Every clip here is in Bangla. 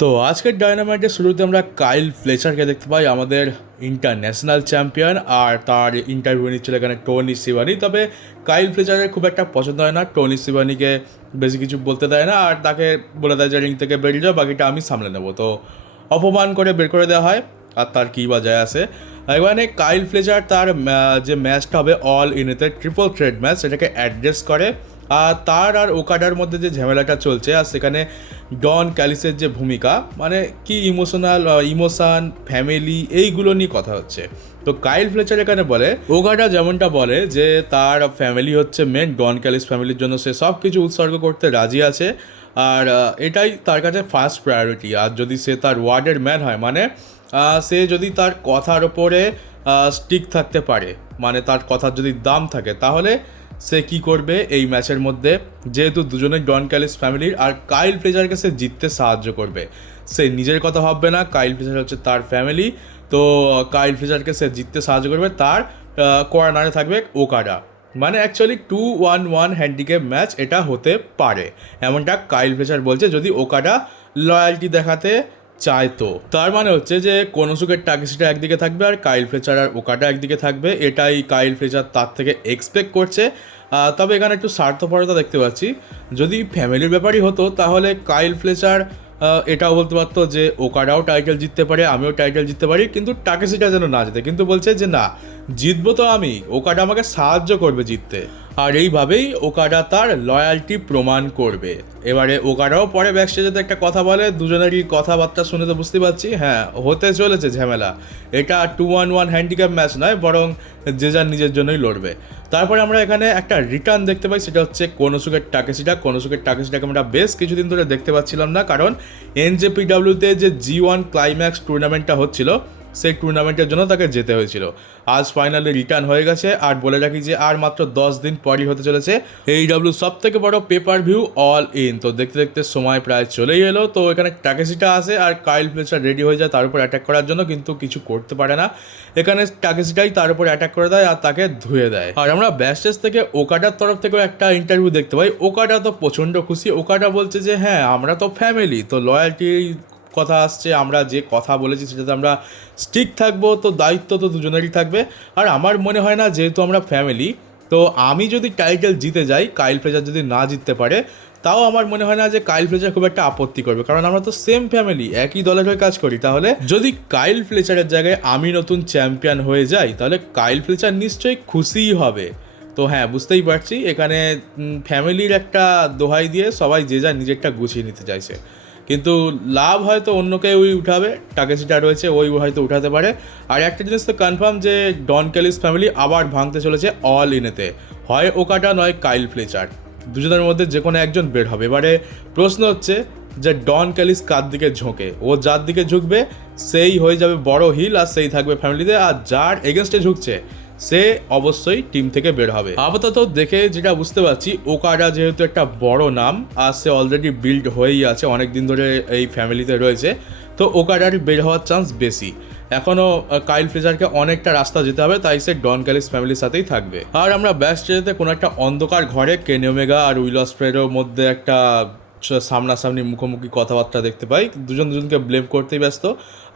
তো আজকের ডায়নামাইটের শুরুতে আমরা কাইল ফ্লেচারকে দেখতে পাই, আমাদের ইন্টারন্যাশনাল চ্যাম্পিয়ন। আর তার ইন্টারভিউ নিচ্ছিল এখানে টনি শিবানি। তবে কাইল ফ্লেচারের খুব একটা পছন্দ হয় না, টনি শিবানিকে বেশি কিছু বলতে দেয় না আর তাকে বলে দেয় যে রিং থেকে বেরিয়ে যাও, বাকিটা আমি সামলে নেবো। তো অপমান করে বের করে দেওয়া হয়, আর তার কী বা যায় আসে। এখানে কাইল ফ্লেচার তার যে ম্যাচটা হবে অল ইনেতে ট্রিপল থ্রেড ম্যাচ, সেটাকে অ্যাড্রেস করে। আর তার আর ওকাডার মধ্যে যে ঝামেলাটা চলছে, আর সেখানে ডন ক্যালিসের যে ভূমিকা, মানে কি ইমোশন ফ্যামিলি এইগুলো নিয়ে কথা হচ্ছে। তো কাইল ফ্লেচার এখানে বলে, ওকাডা যেমনটা বলে যে তার ফ্যামিলি হচ্ছে মেন, ডন ক্যালিস ফ্যামিলির জন্য সে সব কিছু উৎসর্গ করতে রাজি আছে। আর এটাই তার কাছে ফার্স্ট প্রায়োরিটি। আর যদি সে তার ওয়ার্ডের ম্যান হয়, মানে সে যদি তার কথার ওপরে স্টিক থাকতে পারে, মানে তার কথার যদি দাম থাকে, তাহলে সে কি করবে এই ম্যাচের মধ্যে, যেহেতু দুজনেই ডন ক্যালিস ফ্যামিলির, আর কাইল ফ্লেচারকে সে জিততে সাহায্য করবে। সে নিজের কথা ভাববে না, কাইল ফ্লেচার হচ্ছে তার ফ্যামিলি। তো কাইল ফ্লেচারকে সে জিততে সাহায্য করবে, তার কর্নারে থাকবে ওকাডা। মানে অ্যাকচুয়ালি 2-1-1 হ্যান্ডিক্যাপ ম্যাচ এটা হতে পারে, এমনটা কাইল ফ্লেচার বলছে, যদি ওকাডা লয়্যালটি দেখাতে চায়। তো তার মানে হচ্ছে যে কোনোসুকের টাকিসিটা একদিকে থাকবে আর কাইল ফ্লেচার আর ওকাডা একদিকে থাকবে, এটাই কাইল ফ্লেচার তার থেকে এক্সপেক্ট করছে। তবে এখানে একটু স্বার্থপরতা দেখতে পাচ্ছি। যদি ফ্যামিলির ব্যাপারই হতো তাহলে কাইল ফ্লেচার এটাও বলতে পারতো যে ওকাডাও টাইটেল জিততে পারে, আমিও টাইটেল জিততে পারি, কিন্তু টাকেসিটা যেন না জিতে। কিন্তু বলছে যে না, জিতবো তো আমি, ওকাডা আমাকে সাহায্য করবে জিততে। আর এইভাবেই ওকাডা তার লয়্যালটি প্রমাণ করবে। এবারে ওকাডাও পরে ব্যাকস্টেজে একটা কথা বলে, দুজনেরই কথাবার্তা শুনে তো বুঝতে পারছি হ্যাঁ হতে চলেছে ঝামেলা। এটা 2-1-1 হ্যান্ডিক্যাপ ম্যাচ নয়, বরং যে যার নিজের জন্যই লড়বে। তারপরে আমরা এখানে একটা রিটার্ন দেখতে পাই, সেটা হচ্ছে কোনোসুকের টাকেসিটাকে আমরা বেশ কিছুদিন ধরে দেখতে পাচ্ছিলাম না, কারণ এনজেপিডাব্লিউতে যে G1 ক্লাইম্যাক্স টুর্নামেন্টটা হচ্ছিল, সেই টুর্নামেন্টের জন্য তাকে যেতে হয়েছিল। আজ ফাইনালি রিটার্ন হয়ে গেছে। আর বলে রাখি যে আর মাত্র 10 দিন পরই হতে চলেছে AEW সব থেকে বড় পেপার ভিউ অল ইন। তো দেখতে দেখতে সময় প্রায় চলেই এলো। তো এখানে টাকেসিটা আসে আর কাইল ফ্লেচার রেডি হয়ে যায় তার উপর অ্যাটাক করার জন্য, কিন্তু কিছু করতে পারে না। এখানে টাকেসিটাই তার উপর অ্যাটাক করে দেয় আর তাকে ধুয়ে দেয়। আর আমরা ব্যাস্টেজ থেকে ওকাডার তরফ থেকেও একটা ইন্টারভিউ দেখতে পাই। ওকাডা তো প্রচণ্ড খুশি। ওকাডা বলছে যে হ্যাঁ আমরা তো ফ্যামিলি, তো লয়্যালটি কথা আসছে, আমরা যে কথা বলেছি সেটাতে আমরা স্টিক থাকবো, তো দায়িত্ব তো দুজনেরই থাকবে। আর আমার মনে হয় না, যেহেতু আমরা ফ্যামিলি, তো আমি যদি টাইটেল জিতে যাই, কাইল ফ্লেচার যদি না জিততে পারে, তাও আমার মনে হয় না যে কাইল ফ্লেচার খুব একটা আপত্তি করবে, কারণ আমরা তো সেম ফ্যামিলি, একই দলের হয়ে কাজ করি। তাহলে যদি কাইল ফ্লেচারের জায়গায় আমি নতুন চ্যাম্পিয়ন হয়ে যাই, তাহলে কাইল ফ্লেচার নিশ্চয়ই খুশিই হবে। তো হ্যাঁ, বুঝতেই পারছি এখানে ফ্যামিলির একটা দোহাই দিয়ে সবাই যে যা নিজেরটা গুছিয়ে নিতে চাইছে, কিন্তু লাভ হয়তো অন্যকে ওই উঠাবে, টাকেসিটা রয়েছে ওই হয়তো উঠাতে পারে। আর একটা জিনিস তো কনফার্ম যে ডন ক্যালিস ফ্যামিলি আবার ভাঙতে চলেছে অল ইনেতে, হয় ওকাডা নয় কাইল ফ্লেচার, দুজনের মধ্যে যে কোনো একজন বের হবে। এবারে প্রশ্ন হচ্ছে যে ডন ক্যালিস কার দিকে ঝোঁকে, ও যার দিকে ঝুঁকবে সেই হয়ে যাবে বড় হিল, আর সেই থাকবে ফ্যামিলিতে। আর যার এগেনস্টে ঝুঁকছে সে অবশ্যই টিম থেকে বের হবে। আপাতত দেখে যেটা বুঝতে পারছি, ওকাডা যেহেতু একটা বড় নাম আর সে অলরেডি বিল্ড হয়েই আছে, অনেক দিন ধরে এই ফ্যামিলিতে রয়েছে, তো ওকাডার বের হওয়ার চান্স বেশি। এখনও কাইল ফ্লেচারকে অনেকটা রাস্তা যেতে হবে, তাই সে ডন ক্যালিস ফ্যামিলির সাথেই থাকবে। আর আমরা ব্যাকস্টেজে কোনো একটা অন্ধকার ঘরে কেনি ওমেগা আর উইল অসপ্রের মধ্যে একটা সামনাসামনি মুখোমুখি কথাবার্তা দেখতে পাই, দুজন দুজনকে ব্লেম করতেই ব্যস্ত।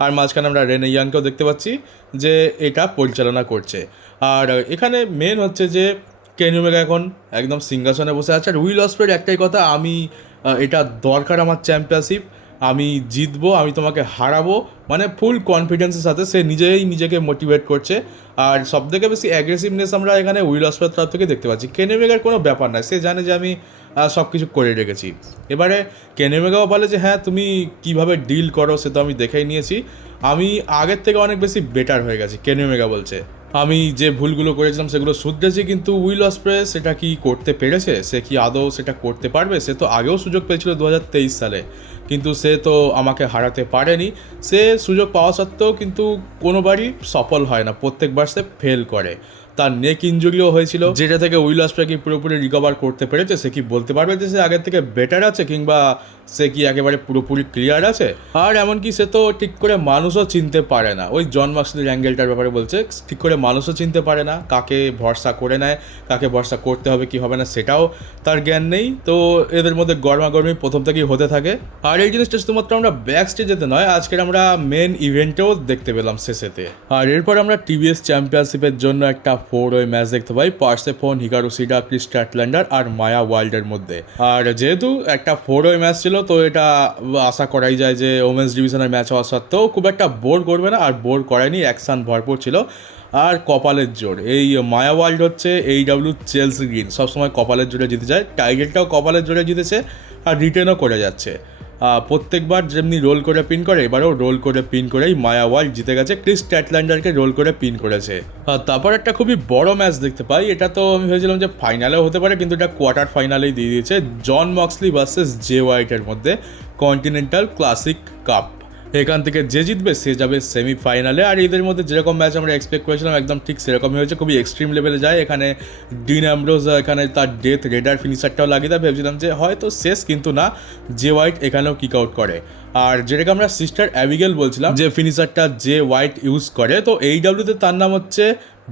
আর মাঝখানে আমরা রেনে ইয়াংকেও দেখতে পাচ্ছি যে এটা পরিচালনা করছে। আর এখানে মেন হচ্ছে যে কেনি ওমেগা এখন একদম সিংহাসনে বসে আছে, আর উইল অসপ্রের একটাই কথা, আমি এটা দরকার আমার চ্যাম্পিয়নশিপ, আমি জিতবো, আমি তোমাকে হারাবো, মানে ফুল কনফিডেন্সের সাথে সে নিজেই নিজেকে মোটিভেট করছে। আর সবথেকে বেশি অ্যাগ্রেসিভনেস আমরা এখানে উইল অসপ্রের তরফ থেকে দেখতে পাচ্ছি। কেনি ওমেগার কোনো ব্যাপার নয়, সে জানে যে আমি সব কিছু করে রেখেছি। এবারে কেনি ওমেগাও বলে যে হ্যাঁ তুমি কিভাবে ডিল করো সে তো আমি দেখেই নিয়েছি, আমি আগের থেকে অনেক বেশি বেটার হয়ে গেছি। কেনি ওমেগা বলছে আমি যে ভুলগুলো করেছিলাম সেগুলো শুধরেছি, কিন্তু উইল অসপ্রে সেটা কি করতে পেরেছে, সে কি আদৌ সেটা করতে পারবে? সে তো আগেও সুযোগ পেয়েছিল 2023 সালে, কিন্তু সে তো আমাকে হারাতে পারেনি। সে সুযোগ পাওয়া সত্ত্বেও কিন্তু কোনোবারই সফল হয় না, প্রত্যেকবার সে ফেল করে। তার নেক ইঞ্জুরিও হয়েছিল, যেটা থেকে উইল অসপ্রে কি পুরোপুরি রিকভার করতে পেরেছে? সে কি বলতে পারবে যে সে আগের থেকে বেটার আছে, কিংবা সে কি একেবারে পুরোপুরি ক্লিয়ার আছে? আর এমনকি সে তো ঠিক করে মানুষও চিনতে পারে না, ওই জন মক্সলির অ্যাঙ্গেলটার ব্যাপারে বলছে, ঠিক করে মানুষও চিনতে পারে না, কাকে ভরসা করে নেয়, কাকে ভরসা করতে হবে কি হবে না সেটাও তার জ্ঞান নেই। তো এদের মধ্যে গরমাগরমি প্রথম থেকেই হতে থাকে। আর এই জিনিসটা শুধুমাত্র আমরা ব্যাক স্টেজেতে নয়, আজকের আমরা মেন ইভেন্টেও দেখতে পেলাম শেষেতে। আর এরপর আমরা টিভিএস চ্যাম্পিয়নশিপের জন্য একটা 4-way ম্যাচ দেখতে পাই পার্সেফোন, হিকারু শিডা, ক্রিস স্ট্যাটল্যান্ডার আর মায়া ওয়াইল্ডের মধ্যে। আর যেহেতু একটা 4-way ম্যাচ ছিল, তো এটা আশা করাই যায় যে ওমেন্স ডিভিশনের ম্যাচ হওয়া সত্ত্বেও খুব একটা বোর করবে না, আর বোর করায়নি, অ্যাকশন ভরপুর ছিল। আর কপালের জোর, এই মায়া ওয়ার্ল্ড হচ্ছে AEW চেলসি গ্রিন, সবসময় কপালের জোরে জিতে যায়, টাইটেলটাও কপালের জোরে জিতেছে আর রিটেনও করে যাচ্ছে। প্রত্যেকবার যেমনি রোল করে পিন করে, এবারেও রোল করে পিন করেই মায়া ওয়ার্ল্ড জিতে গেছে, ক্রিস স্ট্যাটল্যান্ডারকে রোল করে পিন করেছে। তারপর একটা খুবই বড় ম্যাচ দেখতে পাই, এটা তো আমি ভেবেছিলাম যে ফাইনালেও হতে পারে, কিন্তু এটা কোয়ার্টার ফাইনালেই দিয়ে দিয়েছে, জন মক্সলি ভার্সেস জে হোয়াইটের মধ্যে কন্টিনেন্টাল ক্লাসিক কাপ। এখান থেকে যে জিতবে সে যাবে সেমিফাইনালে। আর এদের মধ্যে যেরকম ম্যাচ আমরা এক্সপেক্ট করেছিলাম একদম ঠিক সেরকমই হয়েছে, খুবই এক্সট্রিম লেভেলে যায়। এখানে ডিন অ্যামব্রোজ এখানে তার ডেথ রেডার ফিনিশারটাও লাগিয়ে দেয়, ভেবেছিলাম যে হয়তো শেষ, কিন্তু না, জে হোয়াইট এখানেও কিক আউট করে। আর যেটাকে আমরা সিস্টার অ্যাবিগেল বলছিলাম যে ফিনিশারটা জে হোয়াইট ইউজ করে, তো AEWতে তার নাম হচ্ছে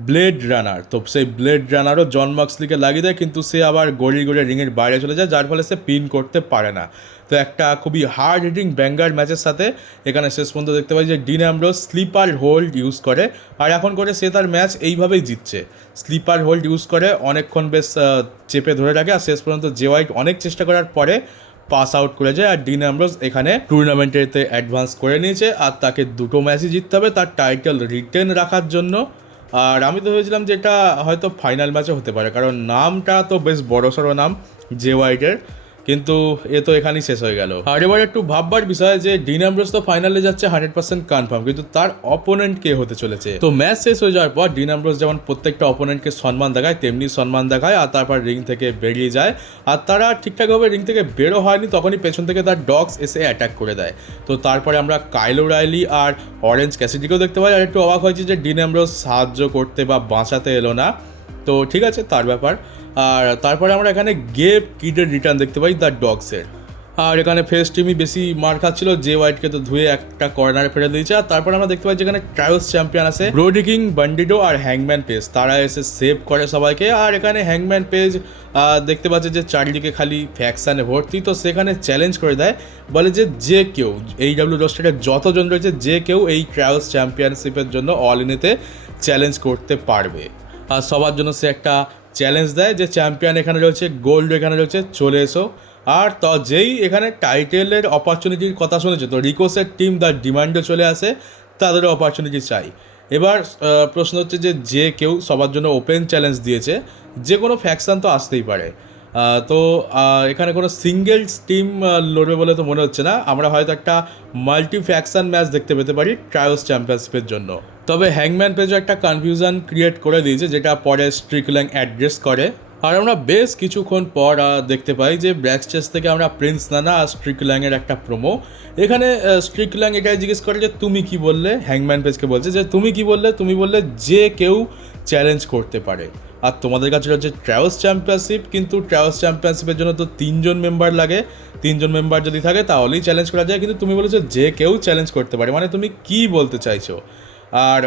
ব্লেড রানার। তো সেই ব্লেড রানারও জন মক্সলিকে লাগিয়ে দেয়, কিন্তু সে আবার গড়িয়ে গড়িয়ে রিংয়ের বাইরে চলে যায়, যার ফলে সে পিন করতে পারে না। তো একটা খুবই হার্ড হিটিং ব্যাঙ্গার ম্যাচের সাথে এখানে শেষ পর্যন্ত দেখতে পাই যে Dean Ambrose sleeper hold use করে, আর এখন করে সে তার ম্যাচ এইভাবেই জিতছে। স্লিপার হোল্ড ইউজ করে অনেকক্ষণ বেশ চেপে ধরে রাখে, আর শেষ পর্যন্ত জে হোয়াইট অনেক চেষ্টা করার পরে পাস আউট করে যায়। আর ডিন অ্যামব্রোজ এখানে টুর্নামেন্টেতে অ্যাডভান্স করে নিয়েছে, আর তাকে দুটো ম্যাচই জিততে হবে তার টাইটেল রিটেন রাখার জন্য। আর আমি তো ভেবেছিলাম যে এটা হয়তো ফাইনাল ম্যাচও হতে পারে, কারণ নামটা তো বেশ বড়সড় নাম জে হোয়াইটের, কিন্তু এ তো এখানেই শেষ হয়ে গেল। আর এবার একটু ভাববার বিষয় যে ডিন অ্যামব্রোজ তো ফাইনালে যাচ্ছে 100% কনফার্ম, কিন্তু তার অপোনেন্ট কে হতে চলেছে। তো ম্যাচ শেষ হয়ে যাওয়ার পর ডিন অ্যামব্রোজ যেমন প্রত্যেকটা অপোনেন্টকে সম্মান দেখায়, তেমনি সম্মান দেখায়, আর তারপর রিং থেকে বেরিয়ে যায়। আর তারা ঠিকঠাকভাবে রিং থেকে বেরো হয়নি, তখনই পেছন থেকে তার ডগস এসে অ্যাটাক করে দেয়। তো তারপরে আমরা কাইল ওরাইলি আর অরেঞ্জ ক্যাসিডিকেও দেখতে পাই। আর একটু অবাক হয়েছে যে ডিন অ্যামব্রোজ সাহায্য করতে বা বাঁচাতে এলো না, তো ঠিক আছে তার ব্যাপার। আর তারপরে আমরা এখানে গেব কিডের রিটার্ন দেখতে পাই দ্য ডগসের। আর এখানে ফেস টিমই বেশি মার খাচ্ছিল, জে হোয়াইটকে তো ধুয়ে একটা কর্নারে ফেলে দিয়েছে। আর তারপরে আমরা দেখতে পাই যেখানে ট্রায়োস চ্যাম্পিয়ন আছে ব্রোডি কিং, বান্ডিডো আর হ্যাংম্যান পেজ, তারা এসে সেভ করে সবাইকে। আর এখানে হ্যাংম্যান পেজ দেখতে পাচ্ছে যে চারিদিকে খালি ফ্যাকশানে ভর্তি, তো সেখানে চ্যালেঞ্জ করে দেয়, বলে যে কেউ AEW রোস্টারে যতজন রয়েছে যে কেউ এই ট্রায়োস চ্যাম্পিয়নশিপের জন্য অল ইনেতে চ্যালেঞ্জ করতে পারবে। আর সবার জন্য সে একটা চ্যালেঞ্জ দেয় যে চ্যাম্পিয়ন এখানে রয়েছে, গোল্ড এখানে রয়েছে, চলে এসো। আর তো যেই এখানে টাইটেলের অপরচুনিটির কথা শুনেছে, তো রিকোসের টিম তার ডিমান্ডে চলে আসে, তাদেরও অপরচুনিটি চাই। এবার প্রশ্ন হচ্ছে যে কেউ সবার জন্য ওপেন চ্যালেঞ্জ দিয়েছে, যে কোনো ফ্যাকশান তো আসতেই পারে। তো এখানে কোনো সিঙ্গেলস টিম লড়বে বলে তো মনে হচ্ছে না, আমরা হয়তো একটা মাল্টি ফ্যাকশান ম্যাচ দেখতে পেতে পারি ট্রায়োস চ্যাম্পিয়নশিপের জন্য। তবে হ্যাংম্যান পেজও একটা কনফিউশন ক্রিয়েট করে দিয়েছে, যেটা পরে স্ট্রিকল্যাং অ্যাড্রেস করে। আর আমরা বেশ কিছুক্ষণ পর দেখতে পাই যে ব্যাকস্টেজ থেকে আমরা প্রিন্স নানা আর স্ট্রিকল্যাংয়ের একটা প্রোমো। এখানে স্ট্রিকল্যাং এটাই জিজ্ঞেস করে যে তুমি কি বললে, হ্যাংম্যান পেজকে বলছে যে তুমি কি বললে, তুমি বললে যে কেউ চ্যালেঞ্জ করতে পারে, আর তোমাদের কাছে হচ্ছে ট্রায়োস চ্যাম্পিয়নশিপ, কিন্তু ট্রায়োস চ্যাম্পিয়নশিপের জন্য তো 3জন মেম্বার লাগে, 3জন মেম্বার যদি থাকে তাহলেই চ্যালেঞ্জ করা যায়, কিন্তু তুমি বলেছো যে কেউ চ্যালেঞ্জ করতে পারে, মানে তুমি কি বলতে চাইছো। আর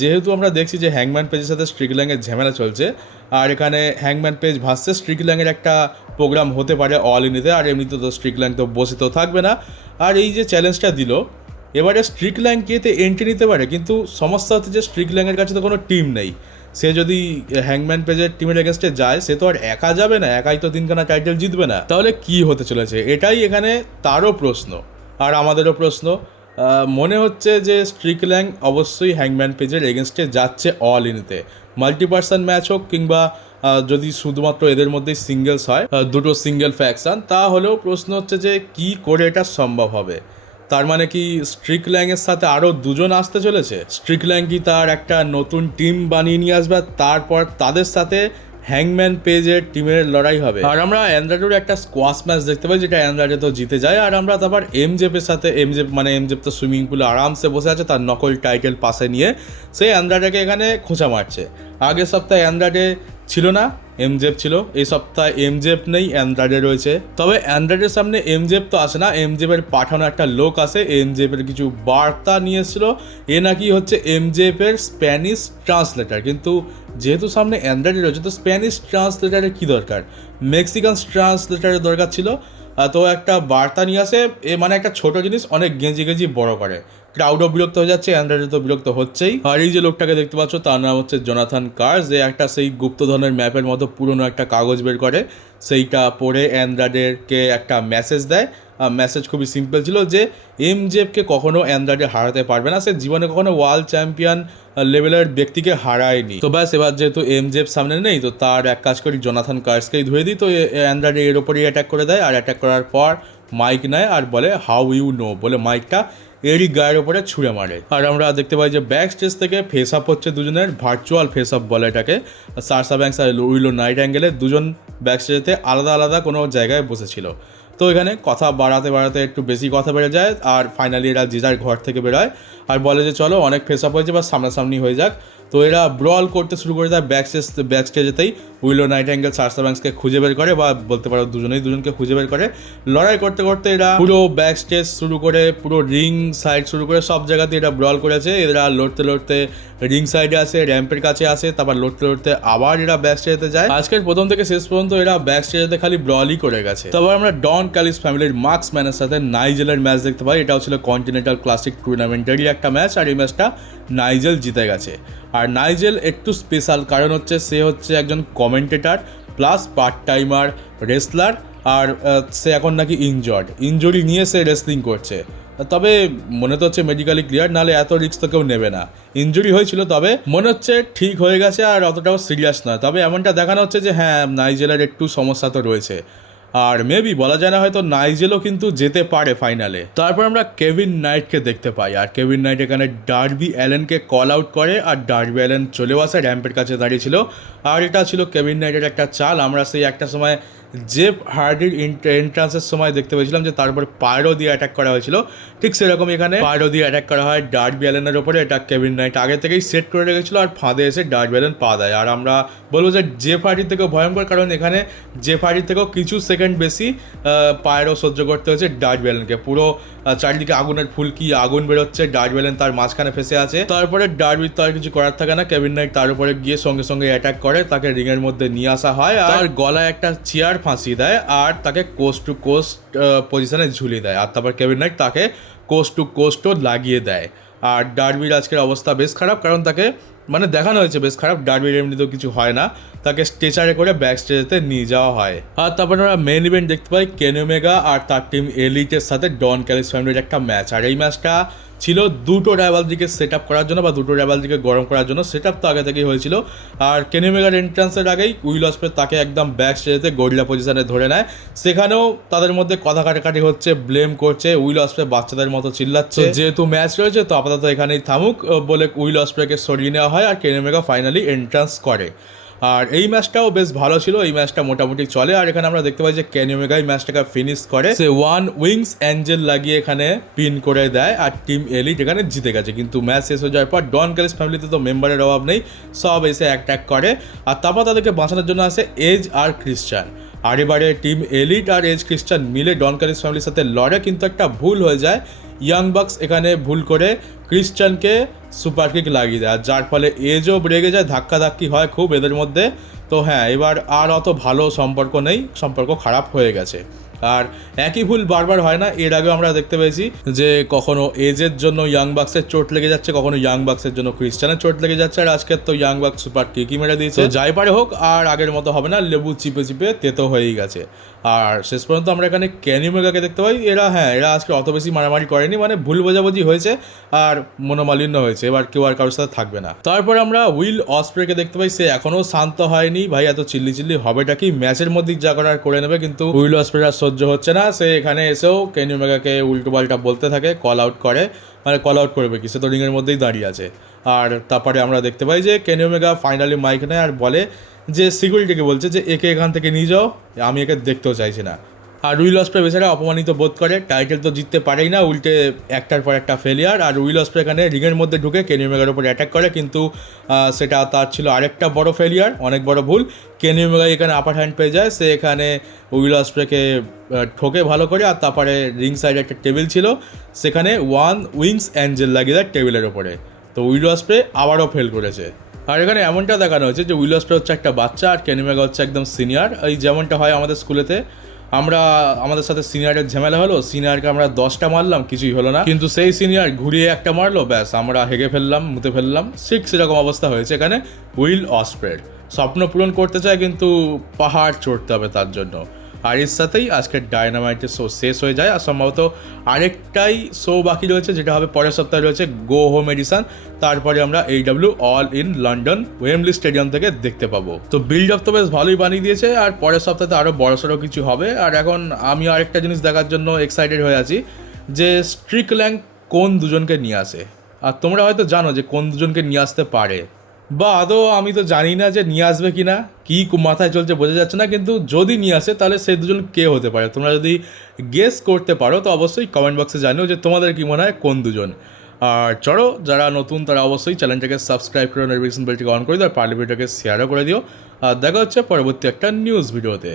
যেহেতু আমরা দেখছি যে হ্যাংম্যান পেজের সাথে স্ট্রিকল্যাংয়ের ঝামেলা চলছে, আর এখানে হ্যাংম্যান পেজ ভার্সেস স্ট্রিকল্যাংয়ের একটা প্রোগ্রাম হতে পারে অল ইনেতে, আর এমনিতে তো স্ট্রিকল্যাং তো বসে তো থাকবে না। আর এই যে চ্যালেঞ্জটা দিল, এবারে স্ট্রিকল্যাং এতে এন্ট্রি নিতে পারে, কিন্তু সমস্যা হচ্ছে যে স্ট্রিকল্যাংয়ের কাছে তো কোনো টিম নেই। সে যদি হ্যাংম্যান পেজের টিমের এগেনস্টে যায়, সে তো আর একা যাবে না, একাই তো 3খানা টাইটেল জিতবে না, তাহলে কি হতে চলেছে, এটাই এখানে তারও প্রশ্ন আর আমাদেরও প্রশ্ন। মনে হচ্ছে যে স্ট্রিকল্যাং অবশ্যই হ্যাংম্যান পেজের এগেনস্টে যাচ্ছে অল ইনেতে, মাল্টিপার্সন ম্যাচ হোক কিংবা যদি শুধুমাত্র এদের মধ্যেই সিঙ্গেলস হয়, দুটো সিঙ্গেল ফ্যাকশন, তাহলেও প্রশ্ন হচ্ছে যে কি করে এটা সম্ভব হবে। তার মানে কি স্ট্রিকল্যাংয়ের সাথে আরও 2জন আসতে চলেছে, স্ট্রিকল্যাং কি তার একটা নতুন টিম বানিয়ে নিয়ে আসবে, তারপর তাদের সাথে হ্যাংম্যান পেজের টিমের লড়াই হবে। আর আমরা অ্যান্ড্রাডের একটা স্কোয়াশ ম্যাচ দেখতে পাই, যেটা অ্যান্ড্রাডে তো জিতে যায়। আর আমরা তারপর এমজেপের সাথে, এমজেপ তো সুইমিং পুলে আরামসে বসে আছে, তার নকল টাইটেল পাশে নিয়ে, সেই অ্যান্ড্রাডেকে এখানে খোঁচা মারছে। আগের সপ্তাহে অ্যান্ড্রাডে ছিল না, এমজেফ ছিল, এই সপ্তাহে এমজেফ নেই, অ্যান্ড্রয়েডে রয়েছে। তবে অ্যান্ড্রয়েডের সামনে এমজেফ তো আসে না, এমজেফের পাঠানো একটা লোক আসে, এমজেফের কিছু বার্তা নিয়ে এসেছিল। এ নাকি হচ্ছে এমজেফের স্প্যানিশ ট্রান্সলেটার, কিন্তু যেহেতু সামনে অ্যান্ড্রয়েডে রয়েছে তো স্প্যানিশ ট্রান্সলেটারের কী দরকার, মেক্সিকান ট্রান্সলেটারের দরকার ছিল। তো একটা বার্তা নিয়ে আসে, এ মানে একটা ছোট জিনিস অনেক গেঁজি গেঁজি বড় করে। ক্রাউডও বিরক্ত হয়ে যাচ্ছে, অ্যান্ড্রয়েডে তো বিরক্ত হচ্ছেই। আর এই যে লোকটাকে দেখতে পাচ্ছ তার নাম হচ্ছে জোনাথন কার্স, যে একটা সেই গুপ্তধনের ম্যাপের মতো পুরনো একটা কাগজ বের করে, সেইটা পড়ে অ্যান্ড্রয়েডকে একটা মেসেজ দেয়। মেসেজ খুবই সিম্পল ছিল যে এমজেফকে কখনো অ্যান্ড্রয়েডে হারাতে পারবে না, সে জীবনে কখনো ওয়ার্ল্ড চ্যাম্পিয়ন লেভেলের ব্যক্তিকে হারায়নি। তো ব্যাস, এবার যেহেতু এমজেফ সামনে নেই তো তার এক কাজ করি, জোনাথন কার্সকেই ধুয়ে দিই। তো অ্যান্ড্রয়েডে এর ওপরই অ্যাটাক করে দেয়, আর অ্যাটাক করার পর মাইক নেয় আর বলে হাউ ইউ নো বলে মাইকটা এরই গায়ের ওপরে ছুঁড়ে মারে। আর আমরা দেখতে পাই যে ব্যাক স্টেজ থেকে ফেস আপ হচ্ছে দুজনের, ভার্চুয়াল ফেস আপ বলে এটাকে। সারসা ব্যাঙ্কস আর উইলো নাইট অ্যাঙ্গেলে দুজন ব্যাক স্টেজেতে আলাদা আলাদা কোনো জায়গায় বসেছিল। তো এখানে কথা বাড়াতে বাড়াতে একটু বেশি কথা বেড়ে যায়, আর ফাইনালি এরা যে যার ঘর থেকে বেরোয় আর বলে যে চলো অনেক ফেস আপ হয়েছে বা সামনাসামনি হয়ে যাক। তো এরা ব্রল করতে শুরু করে দেয় ব্যাক স্টেজেতেই। উইলো নাইট অ্যাঙ্গেল সারসা ব্যাঙ্কসকে খুঁজে বের করে, বা বলতে পারো দুজনেই দুজনকে খুঁজে বের করে। লড়াই করতে করতে এরা পুরো ব্যাক স্টেজ শুরু করে পুরো রিং সাইড শুরু করে সব জায়গাতে এরা ব্রল করেছে। এরা লড়তে লড়তে রিং সাইডে আসে, র্যাম্পের কাছে আসে, তারপর লড়তে লড়তে আবার এরা ব্যাক স্টেজেতে যায়। আজকের প্রথম থেকে শেষ পর্যন্ত এরা ব্যাক স্টেজেতে খালি ব্রলই করে গেছে। তারপর আমরা ডন ক্যালিস ফ্যামিলির মার্কসম্যানের সাথে নাইজেলের ম্যাচ দেখতে পাই। এটাও ছিল কন্টিনেন্টাল ক্লাসিক টুর্নামেন্টেরই একটা ম্যাচ, আর এই ম্যাচটা নাইজেল জিতে গেছে। আর নাইজেল একটু স্পেশাল, কারণ হচ্ছে সে হচ্ছে একজন commentator plus part timer wrestler, আর সে এখন নাকি ইনজুরি নিয়ে সে রেসলিং করছে। তবে মনে তো হচ্ছে মেডিকেলি ক্লিয়ার, নাহলে এত রিস্ক তো কেউ নেবে না। ইনজুরি হয়েছিল, তবে মনে হচ্ছে ঠিক হয়ে গেছে আর অতটাও সিরিয়াস নয়। তবে এমনটা দেখানো হচ্ছে যে হ্যাঁ, নাইজেলের একটু সমস্যা তো রয়েছে, আর মেবি বলা যায় না হয়তো নাইজেলও কিন্তু যেতে পারে ফাইনালে। তারপর আমরা কেভিন নাইটকে দেখতে পাই, আর কেভিন নাইট এখানে ডার্বি অ্যালেনকে কল আউট করে, আর ডার্বি অ্যালেন চলেও আসে, র্যাম্পের কাছে দাঁড়িয়েছিল। আর এটা ছিল কেভিন নাইটের একটা চাল। আমরা সেই একটা সময় জেফ হার্ডির এন্ট্রান্সের সময় দেখতে পেয়েছিলাম যে তারপর পায়রো দিয়ে অ্যাটাক করা হয়েছিল, ঠিক সেরকম এখানে পায়রো দিয়ে অ্যাটাক করা হয় ডার্বি অ্যালেনের ওপরে। এটা কেভিন নাইট আগে থেকেই সেট করে রেখেছিল, আর ফাঁদে এসে ডার্বি অ্যালেন পা দেয়। আর আমরা বলবো যে জেফ হার্ডির থেকেও ভয়ঙ্কর, কারণ এখানে জেফ হার্ডির থেকেও কিছু সেকেন্ড বেশি পায়রো সহ্য করতে হয়েছে ডার্বি অ্যালেনকে। পুরো চারিদিকে আগুনের ফুলকি, আগুন বেরোচ্ছে, ডার্বি অ্যালেন তার মাঝখানে ফেসে আছে। তারপরে ডার্বির তো আর কিছু করার থাকে না, কেভিন নাইট তার উপরে গিয়ে সঙ্গে সঙ্গে অ্যাটাক করে, তাকে রিংয়ের মধ্যে নিয়ে আসা হয়, আর গলায় একটা চেয়ার ফাঁসিয়ে দেয়, আর তাকে কোস্ট টু কোস্ট পজিশনে ঝুলিয়ে দেয়। আর তারপর কেভিন নাইট তাকে কোস্ট টু কোস্টও লাগিয়ে দেয়। আর ডার্বির আজকের অবস্থা বেশ খারাপ, কারণ তাকে মানে দেখানো হয়েছে বেশ খারাপ। ডার্বির এমনিতেও কিছু হয় না, তাকে স্ট্রেচারে করে ব্যাক স্টেজেতে নিয়ে যাওয়া হয়। আর তারপর আমরা মেন ইভেন্ট দেখতে পাই কেনি ওমেগা আর তার টিম এলিটের সাথে ডন ক্যালিস ফ্যামিলির একটা ম্যাচ। আর এই ম্যাচটা ছিল দুটো রাইভালরিকে সেট আপ করার জন্য, বা দুটো রাইভালরিকে গরম করার জন্য। সেট আপ তো আগে থেকেই হয়েছিল। আর কেনি ওমেগার এন্ট্রান্সের আগেই উইল অসপ্রে তাকে একদম ব্যাক স্টেজেতে গরিলা পজিশনে ধরে নেয়। সেখানেও তাদের মধ্যে কথা কাটাকাটি হচ্ছে, ব্লেম করছে, উইল অসপ্রে বাচ্চাদের মতো চিল্লাচ্ছে। যেহেতু ম্যাচ রয়েছে তো আপাতত এখানেই থামুক বলে উইল অসপ্রেকে সরিয়ে নেওয়া হয়, আর কেনি ওমেগা ফাইনালি এন্ট্রান্স করে। আর এই ম্যাচটাও বেশ ভালো ছিল, এই ম্যাচটা মোটামুটি চলে। আর এখানে আমরা দেখতে পাই যে কেনি ওমেগা এই ম্যাচটাকে ফিনিশ করে, সে ওয়ান উইংস অ্যাঞ্জেল লাগিয়ে এখানে পিন করে দেয়, আর টিম এলিট এখানে জিতে গেছে। কিন্তু ম্যাচ শেষ হয়ে যাওয়ার পর ডন ক্যালিস ফ্যামিলিতে তো মেম্বারের অভাব নেই, সব এসে অ্যাটাক করে। আর তারপর তাদেরকে বাঁচানোর জন্য আসে এজ আর ক্রিশ্চান। আর এবারে টিম এলিট আর এজ ক্রিশ্চান মিলে ডন ক্যালিস ফ্যামিলির সাথে লড়ে, কিন্তু একটা ভুল হয়ে যায়। ইয়াং বাক্স এখানে ভুল করে ক্রিশ্চানকে সুপার কিক লাগিয়ে দেয়, যার ফলে এজও রেগে যায়, ধাক্কাধাক্কি হয় খুব এদের মধ্যে। তো হ্যাঁ, এবার আর অত ভালো সম্পর্ক নেই, সম্পর্ক খারাপ হয়ে গেছে। আর একই ভুল বারবার হয় না, এর আগেও আমরা দেখতে পেয়েছি যে কখনো এজের জন্য ইয়াং বাক্সের চোট লেগে যাচ্ছে, কখনো ইয়াং বাক্সের জন্য ক্রিশ্চানের চোট লেগে যাচ্ছে। আর আজকের তো ইয়াং বাক্স সুপার কিকই মেরে দিয়েছে। যাই পারে হোক, আর আগের মতো হবে না, লেবু চিপে চিপে তেতো হয়েই গেছে। আর শেষ পর্যন্ত আমরা এখানে কেনি ওমেগাকে দেখতে পাই। এরা আজকে অত বেশি মারামারি করেনি, মানে ভুল বোঝাবুঝি হয়েছে আর মনোমালিন্য হয়েছে, এবার কেউ আর কারোর সাথে থাকবে না। তারপর আমরা উইল অসপ্রেকে দেখতে পাই, সে এখনও শান্ত হয়নি। ভাই এত চিল্লি হবেটা কি, ম্যাচের মধ্যেই যা করার করে নেবে, কিন্তু উইল অসপ্রে আর সহ্য হচ্ছে না। সে এখানে এসেও কেনি ওমেগাকে উল্টো পাল্টা বলতে থাকে, কল আউট করে, মানে কল আউট করবে কি, সে তো রিংয়ের মধ্যেই দাঁড়িয়ে আছে। আর তারপরে আমরা দেখতে পাই যে কেনি ওমেগা ফাইনালি মাইক নেয় আর বলে যে সিকিউরিটিকে বলছে যে একে এখান থেকে নিয়ে যাও, আমি একে দেখতেও চাইছি না। আর উইল অসপ্রে বেচারা অপমানিত বোধ করে, টাইটেল তো জিততে পারেই না, উল্টে একটার পর একটা ফেলিয়ার। আর উইল অসপ্রে এখানে রিংয়ের মধ্যে ঢুকে কেনি ওমেগার উপর অ্যাটাক করে, কিন্তু সেটা তার ছিল আরেকটা বড় ফেলিয়ার, অনেক বড় ভুল। কেনি ওমেগা এখানে আপার হ্যান্ড পেয়ে যায়, সে এখানে উইল অসপ্রেকে ঠোকে ভালো করে। আর তারপরে রিং সাইডে একটা টেবিল ছিল, সেখানে ওয়ান উইংস অ্যাঞ্জেল লাগিয়ে দেয় টেবিলের ওপরে। তো উইল অসপ্রে আবারও ফেল করেছে। আর এখানে এমনটা দেখানো হয়েছে যে উইল অসপ্রে হচ্ছে একটা বাচ্চা আর কেনি ওমেগা হচ্ছে একদম সিনিয়র। এই যেমনটা হয় আমাদের স্কুলেতে, আমাদের সাথে সিনিয়রের ঝামেলা হলো, সিনিয়রকে আমরা 10টা মারলাম, কিছুই হলো না, কিন্তু সেই সিনিয়র ঘুরিয়ে একটা মারলো, ব্যাস আমরা হেগে ফেললাম, মুতে ফেললাম। ঠিক সেরকম অবস্থা হয়েছে এখানে উইল অসপ্রের। স্বপ্ন পূরণ করতে চায়, কিন্তু পাহাড় চড়তে হবে তার জন্য। আর এর সাথেই আজকের ডায়নামাইটের শো শেষ হয়ে যায়। আর সম্ভবত আরেকটাই শো বাকি রয়েছে, যেটা হবে পরের সপ্তাহে, রয়েছে গো হোম এডিশন। তারপরে আমরা AEW all in London Wembley stadium থেকে দেখতে পাবো। তো বিল্ড আপ তো বেশ ভালোই বানিয়ে দিয়েছে, আর পরের সপ্তাহে আরও বড়সড় কিছু হবে। আর এখন আমি আরেকটা জিনিস দেখার জন্য এক্সাইটেড হয়ে আছি, যে স্ট্রিকল্যান্ড কোন দুজনকে নিয়ে আসে। আর তোমরা হয়তো জানো যে কোন দুজনকে নিয়ে আসতে পারে, বা আদৌ আমি তো জানি না যে নিয়ে আসবে কি না, কী মাথায় চলছে বোঝা যাচ্ছে না। কিন্তু যদি নিয়ে আসে তাহলে সেই দুজন কে হতে পারে, তোমরা যদি গেস করতে পারো তো অবশ্যই কমেন্ট বক্সে জানিও যে তোমাদের কি মনে হয় কোন দুজন। আর চলো, যারা নতুন তারা অবশ্যই চ্যানেলটাকে সাবস্ক্রাইব করে নোটিফিকেশন বেলটিকে অন করে দিও, আর পারলে ভিডিওটাকে শেয়ারও করে দিও। আর দেখা হচ্ছে পরবর্তী একটা নিউজ ভিডিওতে।